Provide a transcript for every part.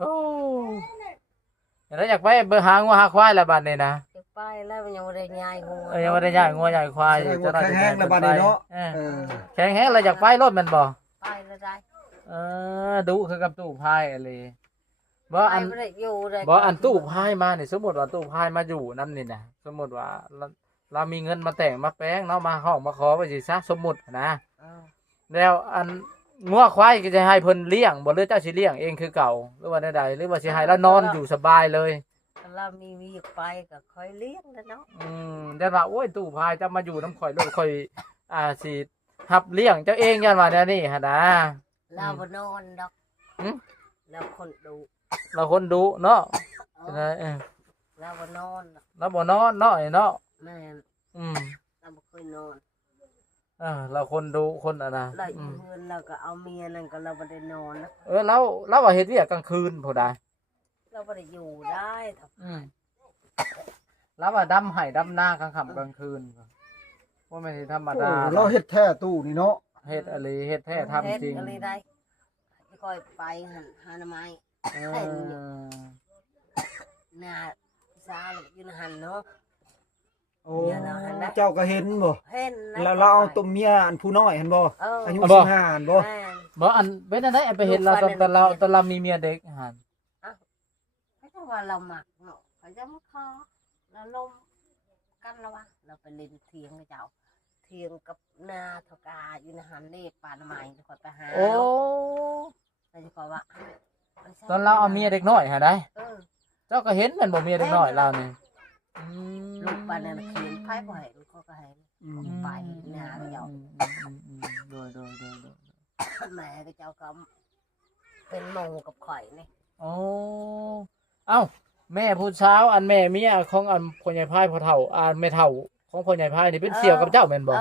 โอ้แล้วอยากไปเบอร์หางัวหาควายแล้วบัดนี้นะ จะไปแล้วมันยังบ่ได้ย้ายงัว ยังบ่ได้ย้ายงัวย้ายควาย แสดงว่าแข็งแรงแล้วบัดนี้เนาะ แข็งแรงแล้วอยากไปรถแม่นบ่ ไปแล้วได้ ดุคือกับตู้พายอะไรบ่ ไป อัน บ่ได้อยู่ได้ บ่อันตู้พายมานี่สมมุติว่าตู้พายมาอยู่นำนี่นะสมมุติว่าเรามีเงินมาแต่งมาแปลงเนาะมาห้องมาขอไว้สิซะสมมุตินะ เออ แล้วอันงัวควายก็จะให้เพิ่นเลี้ยงบ่หรือเจ้าสิเลี้ยงเองคือเก่าหรือว่าใดๆหรือว่าสิให้แล้วนอนอยู่สบายเลย ถ้าเรามีอยากไปก็ค่อยเลี้ยงแล้วเนาะ แต่ว่าโอ้ยตู้พายจะมาอยู่น้ำข่อยโลดข่อยสิหับเลี้ยงเจ้าเองยันว่าแนวนี้หั่นนะ เราบ่นอนดอก หึ เราคนดู เราคนดุเนาะ เอ เป็นไง อเราบ่นอนดอก เราบ่นอนเนาะไอ้เนาะ แม่น อืม เราบ่เคยนอน เราคนดุคนอ่ะนะ เราอยู่เงินเราก็เอาเมียนั่นก็เราบ่ได้นอนนะ เราว่าเฮ็ดเวียกกลางคืนผู้ใด เราบ่ได้อยู่ได้ถ้า เราว่าดำไห้ดำหน้ากลางค่ำกลางคืนว่าไม่ใช่ธรรม โอ้ ดา เราเฮ็ดแท้ตู้นี่เนาะ เฮ็ดอะไรเฮ็ดแท้ทำจริง เฮ็ดอะไรได้จะค่อยไปหั่นหาหน่อไม้ เออ หน้าซาลูกอยู่ในหันเนาะ โอ้ เดี๋ยวนะหันนะ เจ้าก็เห็นบ่ เห็นนะ แล้วเราเอาตัวเมียอันผู้น้อยเห็นบ่ เออ อายุ15อันบ่ แม่น บ่อันเป็นอันไหนไปเห็นเราตอนเรามีเมียเด็กหัน เขาจะว่าเราหมักเนาะเขาจะมาคอเราลมกันแล้ววะเราไปเล่นเทียงกับเจ้าเทียงกับนาทกาอยู่ในหันเลขปานไม้จะคอยไปหา โอ้ เราจะคอยว่ามันใช่ ตอนเราเอาเมียเด็กน้อยหาได้ เออ เจ้าก็เห็นมันบ่เมียเด็กน้อยเรานี่ ลูกปานนั้นเขียนไพ่บ่เห็นเขาก็เห็น อืม ไปนาเจ้า โดย แม่กับเจ้าก็เป็นโมกับข่อยนี่ โอ้เอ้าแม่ผู้เช้าวอันแม่เมียของอันพ่อใหญ่พายพ่อเฒ่าแม่เฒ่าของพ่อใหญ่พายนี่เป็นเสี่ยวกับเจ้าแม่นบ่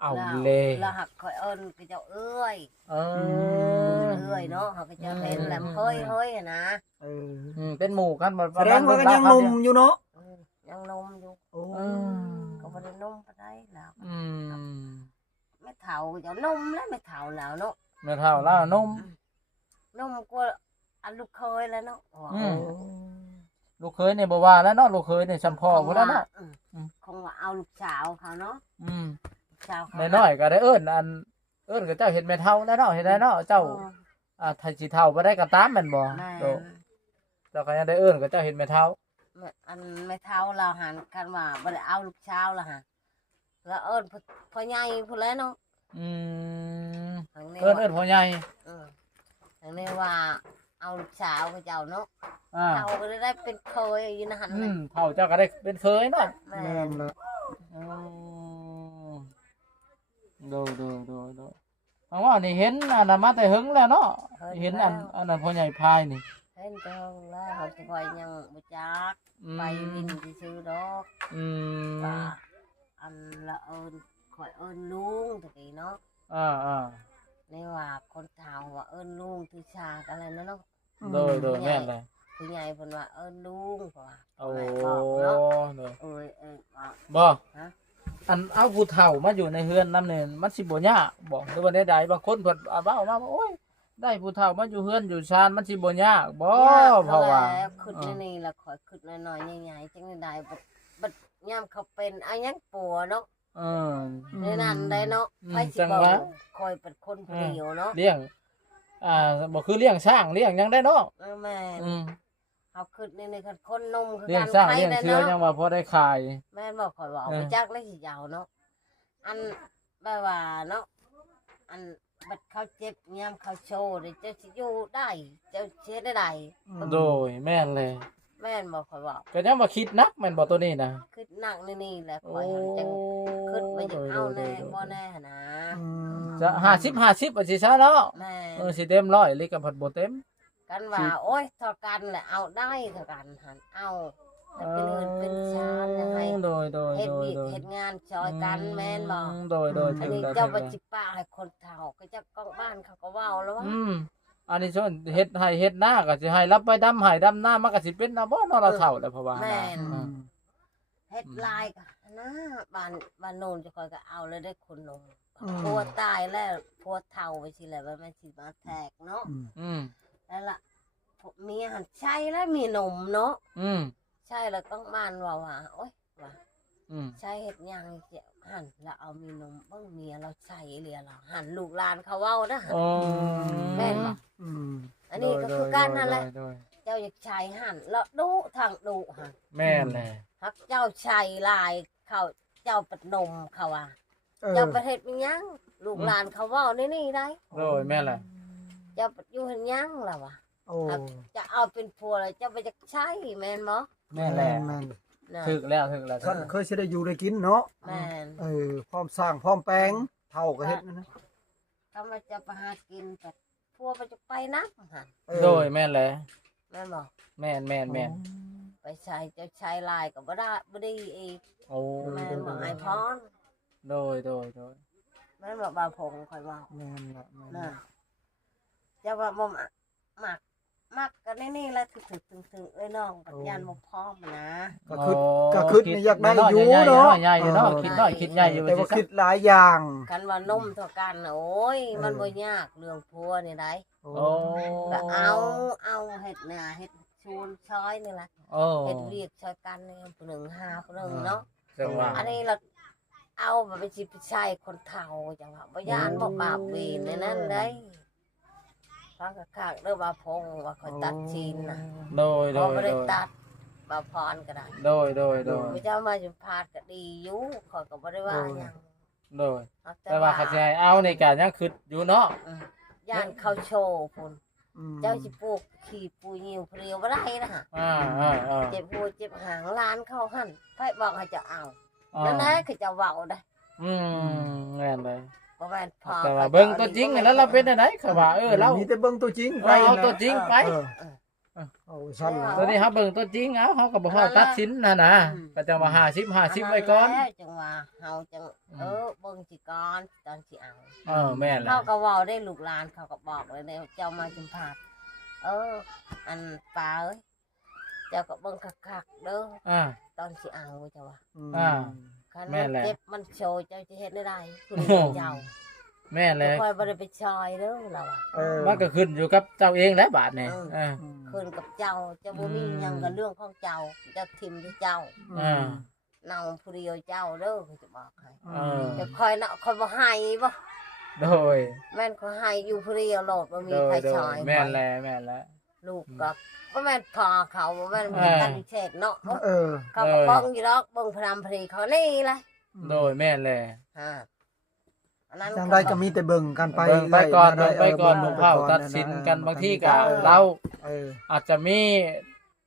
เอาเลย แล้วหักข่อยเอิ้นกับเจ้าเอ้ย เออ เอ้ยเนาะเขาก็จะเป็นแหลมเฮ้ยอะนะ เออ เป็นหมู่กันบ่ แสดงว่าก็ยังหนุ่มอยู่เนาะ ยังนมอยู่ โอ้ ก็บ่ได้นมปานใดแล้ว อืม ไม่เฒ่าก็เจ้านมแล้วไม่เฒ่าแล้วเนาะ แม่เฒ่าแล้วนม นมกว่าอันลูกเคยแล้วเนาะ อืม ลูกเคยนี่บ่ว่าแล้วเนาะลูกเคยนี่สัมพ่อพุ่นแล้วเนาะ คงว่าเอาลูกสาวเขาเนาะ อืม ลูกสาวเขา น้อยๆก็ได้เอิ้นกับเจ้าเฮ็ดแม่เฒ่าแล้วเนาะเฮ็ดได้เนาะเจ้าถ้าสิเฒ่าบ่ได้ก็ตามแม่นบ่ แม่ โตเจ้าก็ยังได้เอิ้นกับเจ้าเฮ็ดแม่เฒ่า อันไม่เฒ่าเราหันกันว่าบ่ได้เอาลูกสาวแล้วฮะแล้วเอิ้นพ่อใหญ่พุ่นแล้วเนาะ อืม ทางนี้ เอิ้นพ่อใหญ่ ทางนี้ว่าเอาลูกสาวกับเจ้าเนาะ อ่า เฒ่าก็ได้เป็นเคยอยู่ในหันเลย เฒ่าเจ้าก็ได้เป็นเคยเนาะ แม่ แม่นละ อืมดูเพราะว่านี่เห็นอันนั้นมาแต่หึงแล้วเนาะเห็นอันนั้นพ่อใหญ่พายนี่ เห็นจังแล้วเขาจะคอยยังบ่จักไปดินซื้อดอก อืม ว่าอันละเอิญคอยเอิญลุงตะกี้เนาะ อ่า นี่ว่าคนเฒ่าว่าเอิญลุงที่ชากันอะไรนั่นเนาะ โดยแม่นเลย ผู้ใหญ่เพิ่นว่าเอิญลุงเพราะว่า โอ้ แม่บอกเนาะ โดย ว่า บ่ ฮะ อันเอาผู้เฒ่ามาอยู่ในเฮือนนำเนี่ยมันสิบ่ยากบ่หรือว่าใดๆบางคนเพิ่นเว้ามาว่าโอ้ยได้ผู้เฒ่ามาอยู่เฮือนอยู่ชานมันสิบ่ยากบ่เพราะว่า แล้วขึ้นนี่ละคอยขึ้นน้อยๆใหญ่ๆจังได้บัดยามเขาเป็นอายังปัวเนาะ เออ ในนั้นได้เนาะ อืม ไปสิ จัง บ่ หวะ คอยเป็นคนผู้เดียวเนาะ เลี้ยงบ่คือเลี้ยงช้างเลี้ยงหยังได้เนาะ แม่ อืม เอาขึ้นนี่คันคนนมคือ เลี้ยง การ ช้าง ไผ เลี้ยง ได้ เสือยั เนาะ งว่าพอได้ขาย แม่บอกคอยบอก เออ ไปจักแล้วสิยาวเนาะอันแบบว่าเนาะอันบัดเขาเจ็บยามเขาโชว์เจ้าสิอยู่ได้เจ้าเช็ดได้ โดยแม่นเลย แม่นบอกคอยบอก ก็ยังว่าคิดนักแม่นบ่ตัวนี้นะ ขึ้นหนักนี่แหละค โอ้ อยหันจังขึ้นมาจะเอาแน่ โดย บ่แน่หั่นนะ อืม จะ50ว่าสิซะเนาะ แม่ สิเต็ม100ลิกกับผัดบ่เต็ม กันว่าโอ้ยเท่ากันแหละเอาได้เท่ากันหันเอาแต่เป็นอื่นเป็นชาติยังไง โดย เฮ็ดวิเฮ็ดงานซอยกันแม่นบ่ โดย อัน ถึง นี้ ได้ เจ้า ถึง บั ได้ จิป้าให้คนเฒ่าก็เจะกองบ้านเขาก็เว้าแล้วว่า อันนี้ส่วนเฮ็ดให้เฮ็ดหน้าก็สิให้รับไปดำให้ดำหน้ามันก็สิเป็นนะบ่เนาะเราเฒ่าแล้วเพราะว่า แม่น อืม เฮ็ดลายก็นะบ้านโน่นจะคอยก็เอาเลยได้คนลงผัวตายแล้วผัวเฒ่าไปสิแหละว่ามันสิมาแทกเนาะ อืม แล้วล่ะ เมียหันใช่แล้วมีนมเนาะ อืม ใช่แล้วต้องบ้านว่าโอ๊ยว่า อืม ใช่เฮ็ดหยังเจ้าหันแล้วเอามีนมเบิ่งเมียเราใส่เรียเราหันลูกหลานเขาเว้านะหัน โอ้ แม่นบ่ อืม อันนี้ก็คือการนั่นแหละ โดย เจ้าอยากใช้หันแล้วดุทางดุหัน แม่นแหละ ฮักเจ้าใช้ลายเขาเจ้าปัดนมเขาว่า เออ เจ้าประเทศเป็นหยังลูกหลานเขาเว้านี่ได้ โดยแม่นแหละ เจ้าปัดอยู่เห็นหยังล่ะวะ โอ้ จะเอาเป็นผัวแล้วเจ้าไปจะใช้แม่นบ่ แม่นแหละ แม่น น่ะ ถึกแล้ว ท่านเคยสิได้อยู่ได้กินเนาะ แม่น พร้อมสร้างพร้อมแปลงเท่าก็เฮ็ดนั่นนะ ถ้ามาจะไปหากินแต่ผัวไปจะไปนะหัน เออ โดยแม่นแหละ แม่นบ่ แม่น ไปใช้เจ้าใช้ลายก็บ่ได้บ่ดีอีก โอ้ แม่นบ่ไอ้พร โดย แม่นบ่บาพงค่อยเว้า แม่นละแม่น น่ะ ละ จะว่าบ่มักกันนี่แหละถึกถึงเอ้ยน้องปัญญาบ่พร้อมนะ ก็คือก็คือนี่อยากได้อยู่เนาะ ใหญ่อยู่เนาะคิดน้อยคิดใหญ่อยู่ แต่ว่าคิดหลายอย่าง กันว่านมเท่ากันน่ะโอ้ยมันบ่ยากเรื่องผัวนี่ได้ โอ้ โอ้ ก็เอาเฮ็ดน่ะเฮ็ดชูนช้อยนี่แหละ โอ้ เฮ็ดเวียกช่วยกันนี่ผู้หนึ่งหาผู้หนึ่งเนาะ จังหวะ อันนี้เราเอามาเป็นสิไปใช้คนเฒ่าจังว่าบ่ย่านบ่บาปเวรในนั้นได้ฟังคักๆเด้อบาพงว่าเขาตัดชินน่ะ โดย เขาบ่ได้ตัดบาพรก็ได้ โดย พระเจ้ามาจุพาดก็ดีอยู่ขอยก็บ่ได้ว่าหยัง โดยแต่ว่าเขาจะเอาในการยังคิดอยู่เนาะ อืมย่านเขาโชว์พุ่น อืม เจ้าสิปลูกขี้ปูยิวเพลียวบ่ได้นะฮะ อ่า เจ็บหัวเจ็บหางล้านเข้าหั่นไผบอกให้เจะเอา อ่า นั่นแหละคือจะเว้าได้ แม่นเลย บ่แม่นพอ แต่ว่าเบิ่งตัวจริงแล้วเราเป็นอะไรเขาว่าเรา มีแต่เบิ่งตัวจริงไป เอา นะ ตัวจริงไป เอาสั้นละ ตัวนี้ครับเบิ่งตัวจริงเอาเขาก็บ่ฮู้ตัดสินนะก็จะมา50ไว้ก่อน แล้วจังว่าเฮาจังเบิ่งสิก่อนตอนสิเอา แม่นแหละ เขาก็เว้าได้ลูกหลานเขาก็บอกเลยเนี่ยเจ้ามาจุพาดอันป่าเอ้ยเจ้าก็เบิ่งคักๆเด้อ อ่า ตอนสิเอาเจ้าว่า อ่า คัน แม่ มัน นแหละ เจ็บมันโชว์เจ้าจะเฮ็ดได้คุณ โอ้ เจ้า แม่นเลย คอยบ่ได้ไปชอยเด้อเราอ่ะ มันก็ขึ้นอยู่กับเจ้าเองแหละบาดนี่ คืนกับเจ้าเจ้าบ่มีหยังกับเรื่องของเจ้าเจ้าทิมที่เจ้า อ่า เนาผู้เดียวเจ้าเด้อเขาจะบอกให้ เ จะคอยเนาะคอยบ่ให้บ่ โดย แม่นขอยให้อยู่ผู้เดียวโลดบ่มี โด ใคร ย ชอย แม่นแล้ว ลูกก็บ่แม่นพอเขาบ่แม่นมีกันเทศเนาะ เออ เขาก็เบิ่งอยู่ดอกเบิ่งพรำพรีเขานี่ล่ะ โดยแม่นเลย อันนั้น จังไดก็มีแต่เบิ่งกันไป เบิ่งไปก่อน เรื่ยๆ ไปก่อน เ หมู่เฮาตัดสินกันบางทีก็เรา เออ อาจจะมี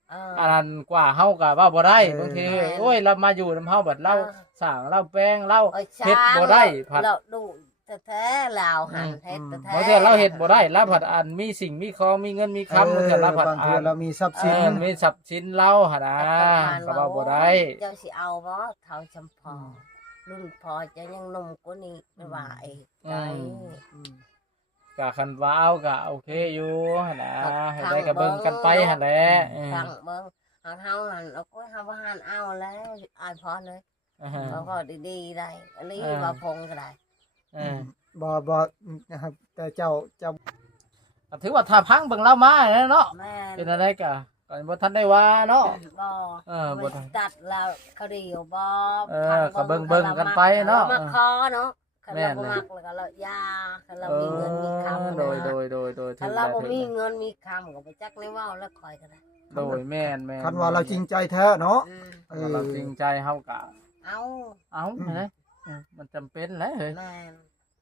เ อันนั้นกว่าเฮาก็ว่าบ่ได้บางทีโอ้ยเรามาอยู่นำเฮาบัดเราสร้างเราแปลงเรา เฮ็ดบ่ได้ผัด เราดูแท้ๆลาวหันเฮ็ดแท้ๆ บางเทื่อเราเฮ็ดบ่ได้เราผัดอันมีสิ่งมีของมีเงินมีคำบางเทื่อเราผัด บาง อั เทื่อนเรามีทรัพย์สิน มีทรัพย์สินเราหั่นนะก็ว่าบ่ได้ เจ้าสิเอาบ่เท่าชำพอรุ่นพอจะยังหนุ่มกว่านี้ไม่ว่าไอ้ใจ ก็คันว่าเอาก็โอเคอยู่หั่นนะให้ได้ก็เบิ่งกันไปหั่นแหละ ฟังเบิ่งเฮาหันเอาก็เฮาบ่หันเอาแล้วอายพอเลยเขาก็ดีๆได้อันนี้ว่าพงก็ได้ บ่นะครับแต่เจ้า ก็ถือว่าถ้าพังเบิ่งเรามาแล้วเนาะ แม่ เป็นอะไรก็บ่ทันได้ว่าเนาะ บ่ บ่ทัน ตัดแล้วเขาเดียวบ่ ก็เบิ่งกันไปเนาะ มาคอเนาะคัน แม่ เรา น บ่ เลย มักแล้วก็เรายาคันเรามีเงินมีคำ โดย คันเราบ่มีเงินมีคำก็บ่จักในเว้าแล้วคอยก็ได้ โดยแม่น คันว่าเราจริงใจแท้เนาะ ถ้าเราจริงใจเฮาก็ เอา เอาเฮ้ยมันจำเป็นแหละเฮ้ย แม่น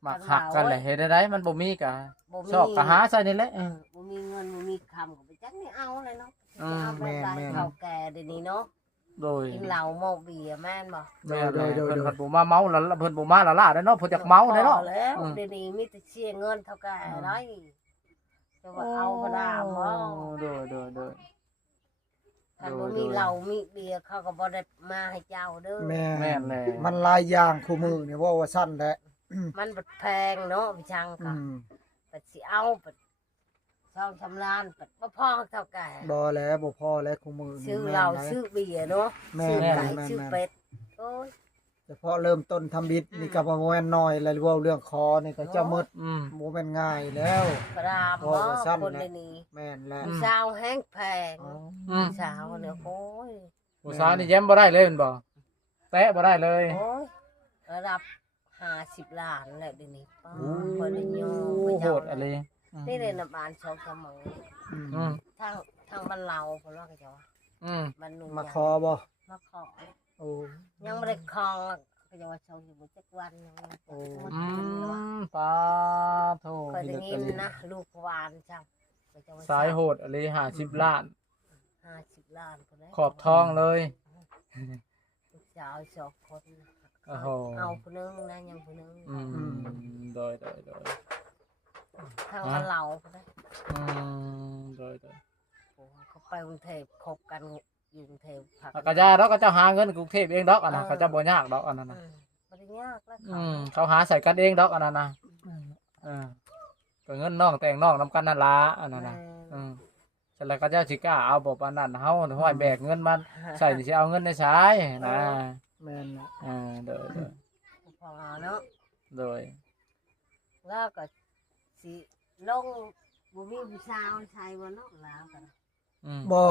มาหักกันแหละเฮ็ดได้มันบ่มีก็ บ่มี ชอบก็หาใส่นี่แหละ บ่มีเงินบ่มีคำก็บ่จักนี่เอาเลยเนาะ อืม เอาแบบใดเฒ่าแก่เดี๋ยวนี้เนาะ โดย กินเหล้าเมาเบียร์แม่นบ่ แม่นเลยเพิ่นบ่มาเมาแล้วเพิ่นบ่มาละล่ะเนาะเพิ่นอยากเมาเนาะ พอแล้วเดี๋ยวนี้มีแต่เสียเงินเฒ่าแก่ได้จะว่าเอาพระดามบ่ โดย ถ้าบ่มีเหล้ามีเบียร์เขาก็บ่ได้มาให้เจ้าเด้อ แม่นเลย มันหลายอย่างคู่มือนี่ว่าสั้นแหละ มันบัดแพงเนาะพี่ช่างก็บัดสิเอาบัดช่องชำนาญบัดบ่พอเท่าแก่ บ่แล้วบ่พอแล้วคู่มือนี่ ซื้อ แม่น เหล้า นะ ซื้อเบียร์เนาะ แม่ ซื้อน ไก่ แม่น ซื้อเป็ดโอ้ย จ แต่พอเริ่มต้นทำบิดนี่ก็บ่แม่นน้อยแล้วเว้าเรื่องคอนี่ก็เจ้าหมด บ่แม่นง่ายแล้ว ปราม โอ้ บ่ สั้น คน นะ ในนี้ แม่นแล้ว ผู้สาวแห้งแพง อ๋อ ผู้สาวเนี่ยโอ้ย ผู้สาวนี่แย้มบ่ได้เลยแม่นบ่แตะบ่ได้เลย โอ้ยระดับ50ล้านแล้วเดี๋ยวนี้ป้า โอ้ คนละยอ โหดอะไร นี่เลยนะบ้านชองสมอง อืม อืม ทางบ้านเราเพราะว่าก็จะว่า อืม มันนุ่ง มาคอบ่ มาขอ โอ้ ยังไม่ได้คลองก็จะว่าชองอยู่บนจักวันยังไม่ได้คลอง อืมปาโท เคยได้ยินนะลูกวานจังก็จะว่ สายโหดอะไร50 ล้าน 50ล้านคนนั้น ขอบทองเลย ลูกสาว2คน โอ้โห เอาคนนึงนะยังคนนึง อืมโดย ทางบ้านเราคนนั้น อืมโดย เขาไปกรุงเทพคบกันอยู่กรุงเทพพัก กระจาดอกก็เจ้าหาเงินกรุงเทพเองดอกอันนั้นเขาเจะบ่ยากดอกอันนั้นนะ ไม่ได้ยากแล้ว เขาหาใส่กันเองดอกอันนั้นนะก็เงินน้องแต่งน้องนำกันนั่นละอันนั้นนะเสร็จแล้วก็เจ้าสิกล้าเอาบ่ปานนั้นเฮาห้อยแบกเงินมาใส่สิเอาเงินในใช้นะ แม่นแล้ว โดย พอเนาะ โดย แล้วก็สิลงบ่มีผู้สาวใช่บ่เนาะแล้วกัน อืม บ่